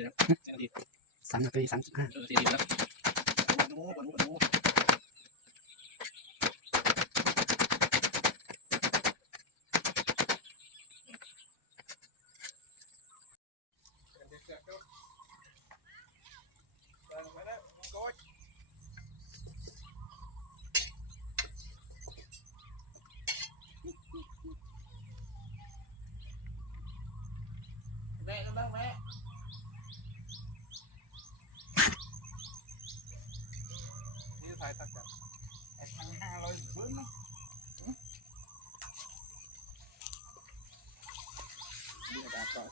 นี่ดีแล้วดีสามนาทีสามสิบห้าเออดีดีแล้วโอ้โหโอ้โหโอ้โห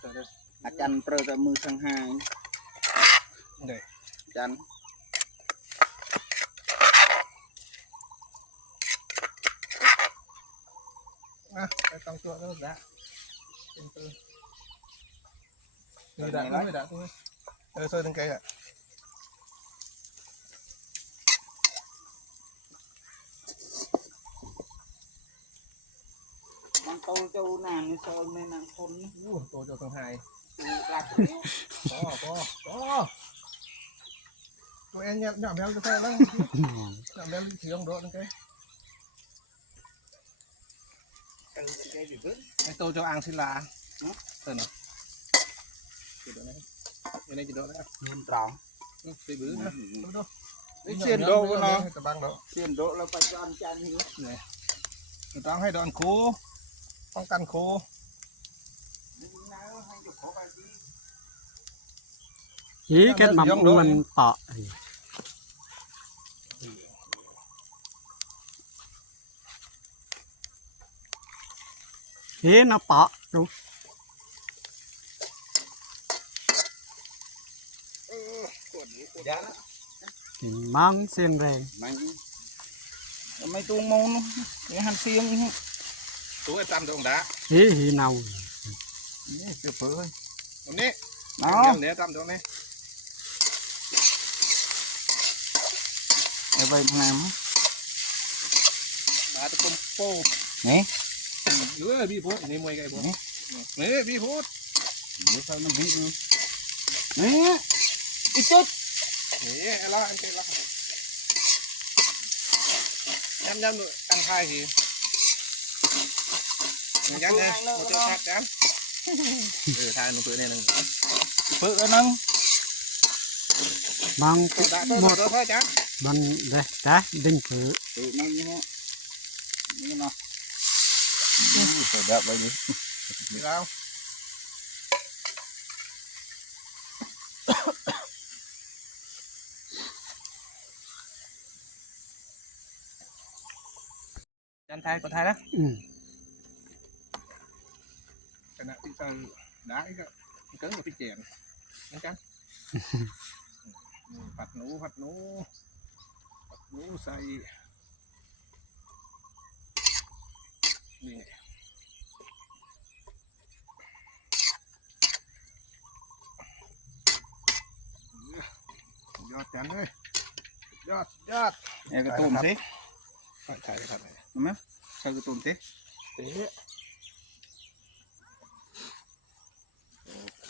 អាចារ្យប្រើតែមើលសង្ហានេះអាចារ្យអ่ะទៅចង់ជក់ទៅដាក់ទៅនេះដាក់ទៅដាក់ទៅទៅទៅទាំងគេហ่ะ តូលចូលណានេះសោលនៅណាធននេះ อู้ตัวเจ้าตั้งไฮ ក្រាក់ พอพอพอตัวเองเนี่ยหยาบแมวจะแพ้แล้วหยาบแมวเสียงโดดตั้งไกล ទៅគេពីវិញ ไอ้ตัวเจ้าอ่างศิลาเนาะเออเนาะจุดนี้ยังไงจุดนี้ មានត្រង់ ตีบื้อนะดูดู នេះសៀនដោណោះ กระบังเนาะ សៀនដោแล้วបាច់អន់ចាញ់នេះ ต้องให้โดนค ต้องการโคยีเก็ดมำอ้วนต่อเฮ้นะปะดูกินมังเสียงแรงไม่ตุ้งมงนี่หันเสียง xuống trăm đồng đá. Thế thì nào? Nè phở thôi hôm nay đó. Nè trăm đồng nè để vậy làm bà tôi không nè. Ừ, Dưới bị phốt nè mày cái phốt nè. Bị phốt nè sao nó bị nè? Ít chút nè lo ăn cái lo. Nhâm nhâm ăn khai thì ยังเลยมาเจอทักกันเออทานมันเพื่อเนี่ยนึงเพื่อนึงบางหมดบางเด้ตาดึงเพื่อเพื่อนั่งนี่เนาะนี่เนาะเปิดแบบไปนี่นี่แล้วจันทายก็ทายแล้ว nè từ từ đái cái cứng một cái chèn đánh cắn ừ, phạt nú phạt nú phạt nú say đi nè Yot yan eh. Yot, yot. Eh, ketum sih. Pak, cari sana. Mana? Saya ketum thế Tidak.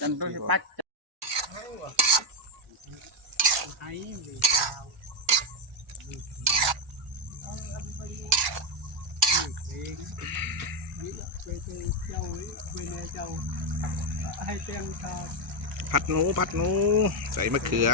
จันทร์ปักไอ้วีดผัดหนูผัดหนู ใส่มะเขือ